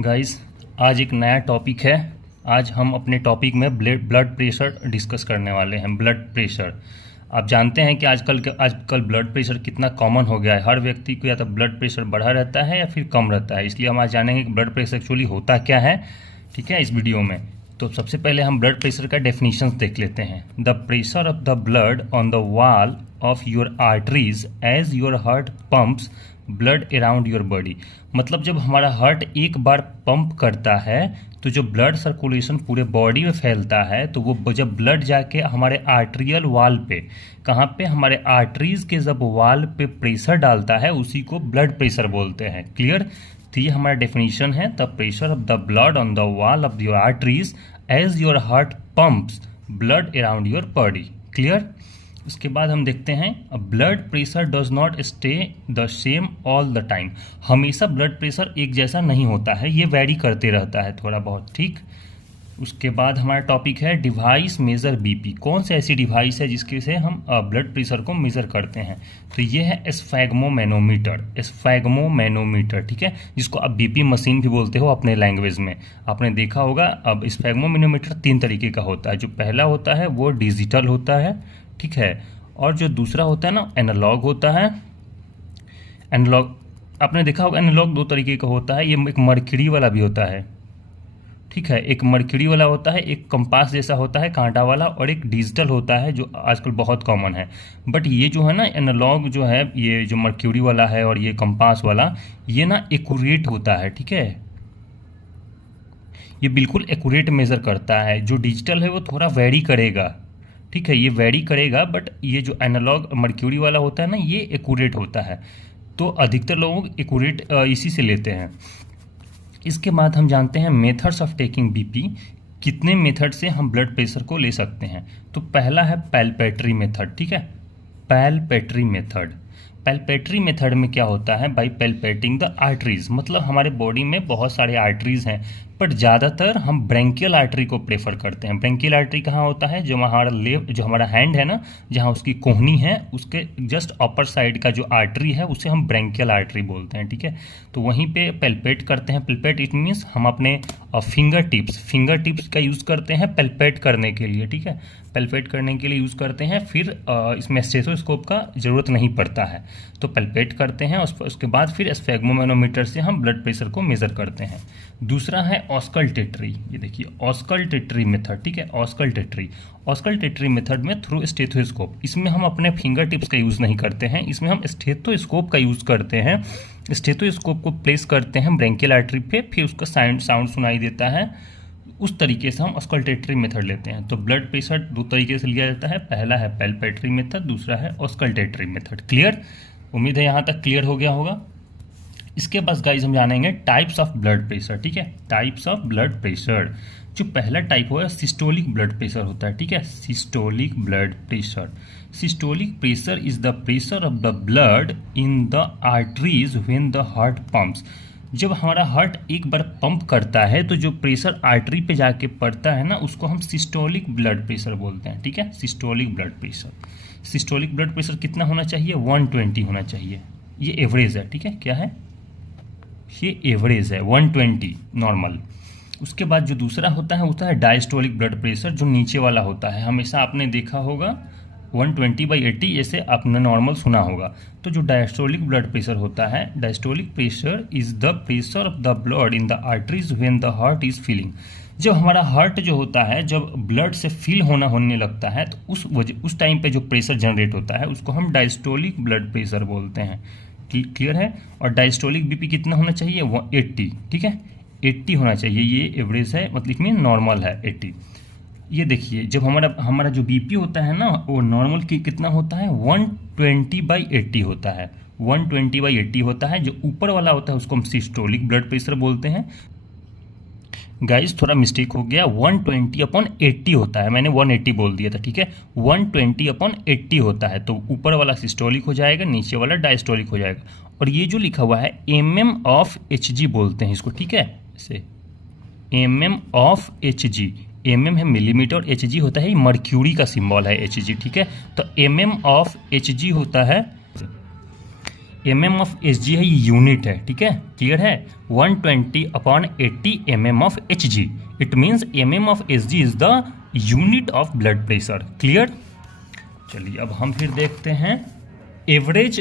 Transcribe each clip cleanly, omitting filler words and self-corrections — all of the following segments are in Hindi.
गाइस, आज एक नया टॉपिक है। आज हम अपने टॉपिक में ब्लड प्रेशर डिस्कस करने वाले हैं। ब्लड प्रेशर, आप जानते हैं कि आजकल ब्लड प्रेशर कितना कॉमन हो गया है। हर व्यक्ति को या तो ब्लड प्रेशर बढ़ा रहता है या फिर कम रहता है। इसलिए हम आज जानेंगे कि ब्लड प्रेशर एक्चुअली होता क्या है। ठीक है, इस वीडियो में तो सबसे पहले हम ब्लड प्रेशर का डेफिनेशन देख लेते हैं। The pressure of the blood on the wall of your arteries as your heart pumps blood around your body. मतलब जब हमारा हार्ट एक बार पंप करता है तो जो ब्लड सर्कुलेशन पूरे बॉडी में फैलता है, तो वो जब ब्लड जाके हमारे आर्ट्रियल वॉल पे, कहाँ पे, हमारे आर्टरीज के जब वॉल पे प्रेशर डालता है, उसी को ब्लड प्रेशर बोलते हैं। क्लियर? तो ये हमारा डेफिनेशन है, the pressure of the blood on the wall of your arteries as your heart pumps blood around your body. Clear? उसके बाद हम देखते हैं, blood pressure does not stay the same all the time. हमेशा ब्लड प्रेशर एक जैसा नहीं होता है, ये वैरी करते रहता है थोड़ा बहुत। ठीक, उसके बाद हमारा टॉपिक है डिवाइस मेजर बीपी। कौन सी ऐसी डिवाइस है जिसके से हम ब्लड प्रेशर को मेजर करते हैं? तो ये है स्फैग्मोमैनोमीटर। स्फैग्मोमैनोमीटर, ठीक है, जिसको आप बीपी मशीन भी बोलते हो अपने लैंग्वेज में। आपने देखा होगा। अब स्फैग्मोमैनोमीटर 3 तरीके का होता है। जो पहला होता है वो डिजिटल होता है, ठीक है, और जो दूसरा होता है ना, एनालॉग होता है। एनालॉग आपने देखा होगा, एनालॉग 2 तरीके का होता है। ये एक मर्क्यूरी वाला भी होता है, ठीक है, एक मर्क्यूरी वाला होता है, एक कंपास जैसा होता है कांटा वाला, और एक डिजिटल होता है जो आजकल बहुत कॉमन है। बट ये जो है ना एनालॉग जो है, ये जो मर्क्यूरी वाला है और ये कंपास वाला, ये ना एक्यूरेट होता है। ठीक है, ये बिल्कुल एक्यूरेट मेजर करता है। जो डिजिटल है वो थोड़ा वेरी करेगा, ठीक है, ये वेरी करेगा। बट ये जो एनालॉग मर्क्यूरी वाला होता है ना, ये एक्यूरेट होता है। तो अधिकतर लोग एक्यूरेट इसी से लेते हैं। इसके बाद हम जानते हैं मेथड्स ऑफ टेकिंग बीपी। कितने मेथड से हम ब्लड प्रेशर को ले सकते हैं? तो पहला है पैल्पेटरी मेथड। ठीक है, पैल्पेटरी मेथड। पैल्पेटरी मेथड में क्या होता है? By palpating the arteries. मतलब हमारे बॉडी में बहुत सारे आर्टरीज हैं, बट ज़्यादातर हम ब्रेंकियल आर्टरी को प्रेफर करते हैं। ब्रेंकियल आर्टरी कहाँ होता है? जो हमारा हैंड है ना, जहाँ उसकी कोहनी है, उसके जस्ट अपर साइड का जो आर्टरी है, उसे हम ब्रेंकियल आर्टरी बोलते हैं। ठीक है, तो वहीं पे पैल्पेट करते हैं। पैल्पेट इट मीन्स हम अपने फिंगर टिप्स का यूज़ करते हैं पैल्पेट करने के लिए। ठीक है, पैल्पेट करने के लिए यूज़ करते हैं। फिर इसमें स्टेथोस्कोप का ज़रूरत नहीं पड़ता है, तो पैल्पेट करते हैं। उसके बाद फिर स्फैग्मोमैनोमीटर से हम ब्लड प्रेशर को मेज़र करते हैं। दूसरा है ऑस्कल्टेटरी। ये देखिए, ऑस्कल्टेटरी मेथड। ठीक है, ऑस्कल्टेटरी मेथड में थ्रू स्टेथोस्कोप। इसमें हम अपने फिंगर टिप्स का यूज़ नहीं करते हैं, इसमें हम स्टेथोस्कोप का यूज़ करते हैं। स्टेथोस्कोप को प्लेस करते हैं ब्रेंकियल आर्टरी पे, फिर उसका साउंड सुनाई देता है। उस तरीके से हम ऑस्कल्टेटरी मेथड लेते हैं। तो ब्लड प्रेशर 2 तरीके से लिया जाता है। पहला है पैल्पेटरी मेथड, दूसरा है ऑस्कल्टेटरी मेथड। क्लियर? उम्मीद है यहाँ तक क्लियर हो गया होगा। इसके बाद गाइज हम जानेंगे टाइप्स ऑफ ब्लड प्रेशर। ठीक है, टाइप्स ऑफ ब्लड प्रेशर। जो पहला टाइप होगा सिस्टोलिक ब्लड प्रेशर होता है। ठीक है, systolic blood pressure. Systolic pressure is the pressure of the blood in the arteries when the heart pumps. जब हमारा हार्ट एक बार पंप करता है तो जो प्रेशर आर्टरी पे जाके पड़ता है ना, उसको हम सिस्टोलिक ब्लड प्रेशर बोलते हैं। ठीक है, systolic blood pressure. Systolic blood pressure कितना होना चाहिए? 120 होना चाहिए। ये एवरेज है। ठीक है, क्या है? ये एवरेज है, 120 नॉर्मल। उसके बाद जो दूसरा होता है डायस्टोलिक ब्लड प्रेशर, जो नीचे वाला होता है। हमेशा आपने देखा होगा 120/80, जैसे आपने नॉर्मल सुना होगा। तो जो डायस्टोलिक ब्लड प्रेशर होता है, diastolic pressure is the pressure of the blood in the arteries when the heart is feeling. जब हमारा हार्ट जो होता है, जब ब्लड से फील होने लगता है, तो उस टाइम पे जो प्रेशर जनरेट होता है, उसको हम डायस्टोलिक ब्लड प्रेशर बोलते हैं। क्लियर है? और डायस्टोलिक बीपी कितना होना चाहिए? 80। ठीक है, 80 होना चाहिए। ये एवरेज है, मतलब में नॉर्मल है 80। ये देखिए, जब हमारा जो बीपी होता है ना, वो नॉर्मल कितना होता है? 120/80 होता है। 120/80 होता है। जो ऊपर वाला होता है उसको हम सिस्टोलिक ब्लड प्रेशर बोलते हैं। गाइस, थोड़ा मिस्टेक हो गया, 120/80 होता है। मैंने 180 बोल दिया था। ठीक है, 120/80 होता है। तो ऊपर वाला सिस्टोलिक हो जाएगा, नीचे वाला डायस्टोलिक हो जाएगा। और ये जो लिखा हुआ है mm/Hg बोलते हैं इसको। ठीक है, इसे mm/Hg। mm है मिलीमीटर और Hg होता है मर्क्यूरी का सिंबल है Hg। ठीक है, तो mm/Hg होता है mm ऑफ Hg है, ये यूनिट है, ठीक है, क्लियर है। 120/80 mm of Hg, it means mm of Hg is the unit of blood pressure, clear. चलिए अब हम फिर देखते हैं average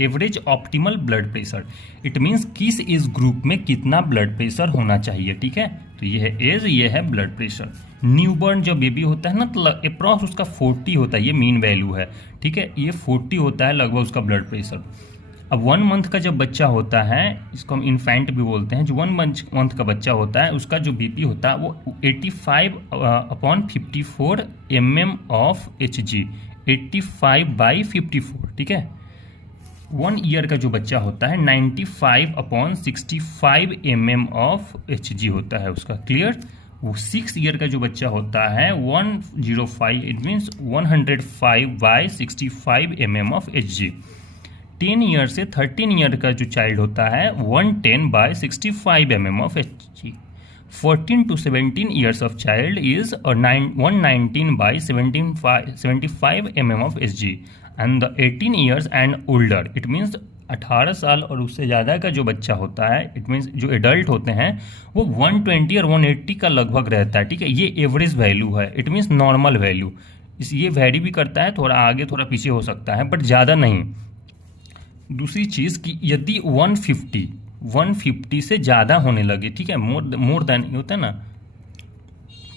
average optimal blood pressure, it means किस एज ग्रुप में कितना ब्लड प्रेशर होना चाहिए, ठीक है। तो ये है एज, ये है ब्लड प्रेशर। न्यूबॉर्न जो बेबी होता है ना, तो अप्रॉक्स उसका 40 होता है, ये मीन वैल्यू है, ठीक है, ये 40 होता है लगभग उसका ब्लड प्रेशर। अब 1 मंथ का जब बच्चा होता है, इसको हम इन्फेंट भी बोलते हैं, जो 1 मंथ का बच्चा होता है उसका जो बीपी होता है वो 85/54 mm ऑफ Hg, 85/54, ठीक है। 1 ईयर का जो बच्चा होता है 95/65 mm ऑफ Hg होता है उसका, क्लियर। वो 6 ईयर का जो बच्चा होता है 105, it means 105/65 mm of Hg। 10 year से 13 ईयर का जो चाइल्ड होता है 110/65 mm of Hg। 14 to 17 years of child is 119/75 mm of Hg, and the 18 years and older, it means 18 साल और उससे ज़्यादा का जो बच्चा होता है, इट मीन्स जो एडल्ट होते हैं, वो 120 और 180 का लगभग रहता है, ठीक है। ये एवरेज वैल्यू है, इट मीन्स नॉर्मल वैल्यू। ये वैरी भी करता है, थोड़ा आगे थोड़ा पीछे हो सकता है, बट ज़्यादा नहीं। दूसरी चीज़ कि यदि 150 से ज़्यादा होने लगे, ठीक है, मोर देन होता है ना,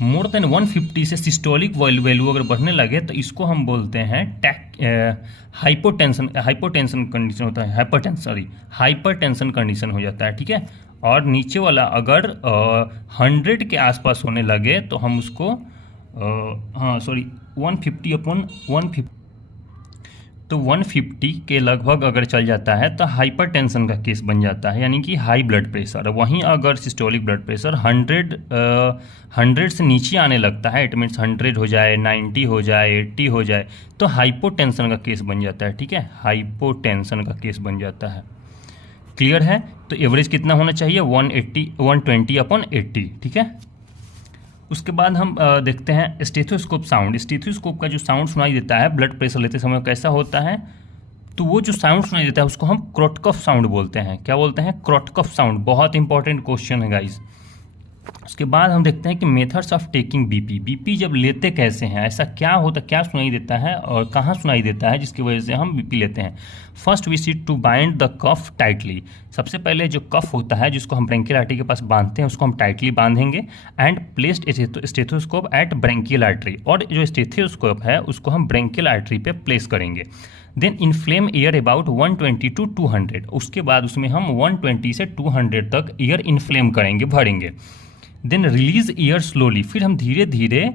मोर देन 150 से सिस्टोलिक वैल्यू अगर बढ़ने लगे तो इसको हम बोलते हैं हाइपोटेंशन कंडीशन होता है, हाइपरटेंशन कंडीशन हो जाता है, ठीक है। और नीचे वाला अगर 100 के आसपास होने लगे तो हम उसको 150/150, तो 150 के लगभग अगर चल जाता है तो हाइपरटेंशन का केस बन जाता है, यानी कि हाई ब्लड प्रेशर। वहीं अगर सिस्टोलिक ब्लड प्रेशर 100 से नीचे आने लगता है, इट मीन्स 100 हो जाए, 90 हो जाए, 80 हो जाए, तो हाइपोटेंशन का केस बन जाता है, ठीक है, हाइपोटेंशन का केस बन जाता है, क्लियर है। तो एवरेज कितना होना चाहिए, 120/80, ठीक है। उसके बाद हम देखते हैं स्टेथोस्कोप साउंड। स्टेथोस्कोप का जो साउंड सुनाई देता है ब्लड प्रेशर लेते समय कैसा होता है, तो वो जो साउंड सुनाई देता है उसको हम क्रोटकफ साउंड बोलते हैं। क्या बोलते हैं, क्रोटकफ साउंड। बहुत इंपॉर्टेंट क्वेश्चन है गाइस। उसके बाद हम देखते हैं कि मेथड्स ऑफ टेकिंग बीपी जब लेते कैसे हैं, ऐसा क्या होता, क्या सुनाई देता है और कहाँ सुनाई देता है जिसकी वजह से हम बीपी लेते हैं। First we need to bind the cuff tightly. सबसे पहले जो कफ होता है जिसको हम ब्रेंकियल आर्टरी के पास बांधते हैं उसको हम टाइटली बांधेंगे and placed stethoscope at brachial artery, और जो स्टेथोस्कोप है उसको हम ब्रेंकियल आर्टरी पे प्लेस करेंगे। Then inflame air about 120 to 200, उसके बाद उसमें हम 120 से 200 तक एयर इनफ्लेम करेंगे, भरेंगे। देन रिलीज एयर स्लोली, फिर हम धीरे धीरे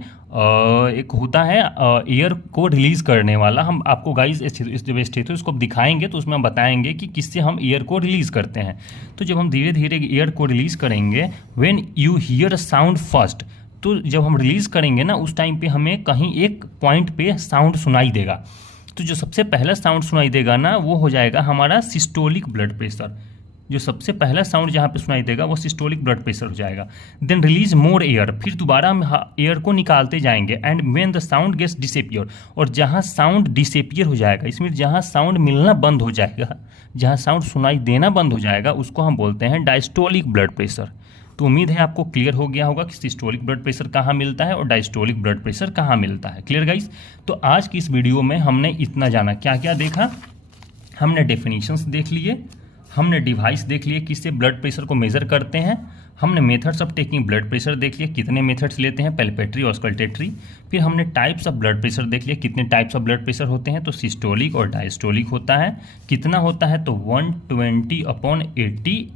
एक होता है एयर को रिलीज करने वाला, हम आपको गाइस जब स्टेथोस्कोप दिखाएंगे तो उसमें हम बताएंगे कि किससे हम एयर को रिलीज करते हैं। तो जब हम धीरे धीरे एयर को रिलीज करेंगे, when you here sound first, तो जब हम रिलीज करेंगे ना उस टाइम पे हमें कहीं एक पॉइंट पे साउंड सुनाई देगा। तो जो सबसे पहला साउंड सुनाई देगा ना वो हो जाएगा हमारा सिस्टोलिक ब्लड प्रेशर। जो सबसे पहला साउंड जहाँ पे सुनाई देगा वो सिस्टोलिक ब्लड प्रेशर हो जाएगा। देन रिलीज मोर एयर, फिर दोबारा हम एयर को निकालते जाएंगे and when the sound gets disappear, और जहाँ साउंड डिसेपियर हो जाएगा, इसमें जहाँ साउंड मिलना बंद हो जाएगा, जहाँ साउंड सुनाई देना बंद हो जाएगा उसको हम बोलते हैं डायस्टोलिक ब्लड प्रेशर। तो उम्मीद है आपको क्लियर हो गया होगा कि सिस्टोलिक ब्लड प्रेशर कहाँ मिलता है और डायस्टोलिक ब्लड प्रेशर कहाँ मिलता है। Clear guys. तो आज की इस वीडियो में हमने इतना जाना, क्या क्या देखा, हमने डेफिनेशंस देख लिए, हमने डिवाइस देख लिए किससे ब्लड प्रेशर को मेजर करते हैं, हमने methods of taking blood pressure देख लिया, कितने मेथड्स लेते हैं, पैल्पेटरी और ऑस्कल्टेटरी। फिर हमने टाइप्स ऑफ ब्लड प्रेशर देख लिया, कितने टाइप्स ऑफ ब्लड प्रेशर होते हैं, तो सिस्टोलिक और डायस्टोलिक होता है। कितना होता है, तो 120/80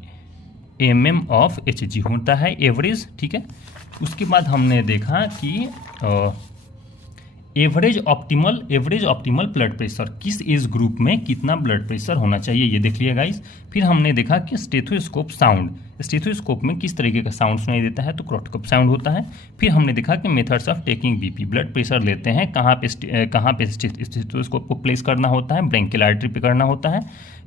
mm ऑफ Hg होता है एवरेज, ठीक है। उसके बाद हमने देखा कि एवरेज ऑप्टिमल ब्लड प्रेशर, किस एज ग्रुप में कितना ब्लड प्रेशर होना चाहिए, ये देख लिया गाइस। फिर हमने देखा कि स्टेथोस्कोप साउंड, स्टेथोस्कोप में किस तरीके का साउंड सुनाई देता है, तो क्रोटकफ साउंड होता है। फिर हमने देखा कि methods of taking BP, blood pressure लेते हैं कहाँ पे स्टेथोस्कोप को प्लेस करना होता है, ब्रेंकियल आर्टरी पे करना होता है,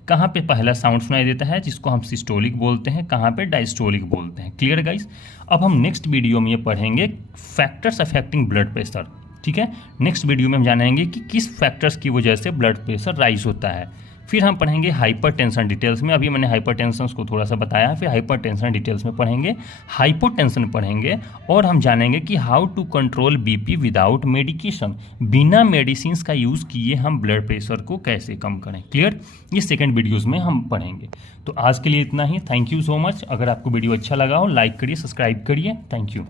कहाँ पे पहला साउंड सुनाई देता है जिसको हम सिस्टोलिक बोलते हैं, कहाँ पे डायस्टोलिक बोलते हैं। Clear guys. अब हम नेक्स्ट वीडियो में ये पढ़ेंगे फैक्टर्स अफेक्टिंग ब्लड प्रेशर, ठीक है। नेक्स्ट वीडियो में हम जानेंगे कि किस फैक्टर्स की वजह से ब्लड प्रेशर राइज होता है। फिर हम पढ़ेंगे हाइपरटेंशन डिटेल्स में, अभी मैंने हाइपरटेंशन को थोड़ा सा बताया, फिर हाइपरटेंशन डिटेल्स में पढ़ेंगे, हाइपोटेंशन पढ़ेंगे, और हम जानेंगे कि how to control BP without medication, बिना मेडिसिन का यूज़ किए हम ब्लड प्रेशर को कैसे कम करें। क्लियर, ये सेकंड वीडियोस में हम पढ़ेंगे। तो आज के लिए इतना ही, थैंक यू सो मच। अगर आपको वीडियो अच्छा लगा हो लाइक करिए, सब्सक्राइब करिए, थैंक यू।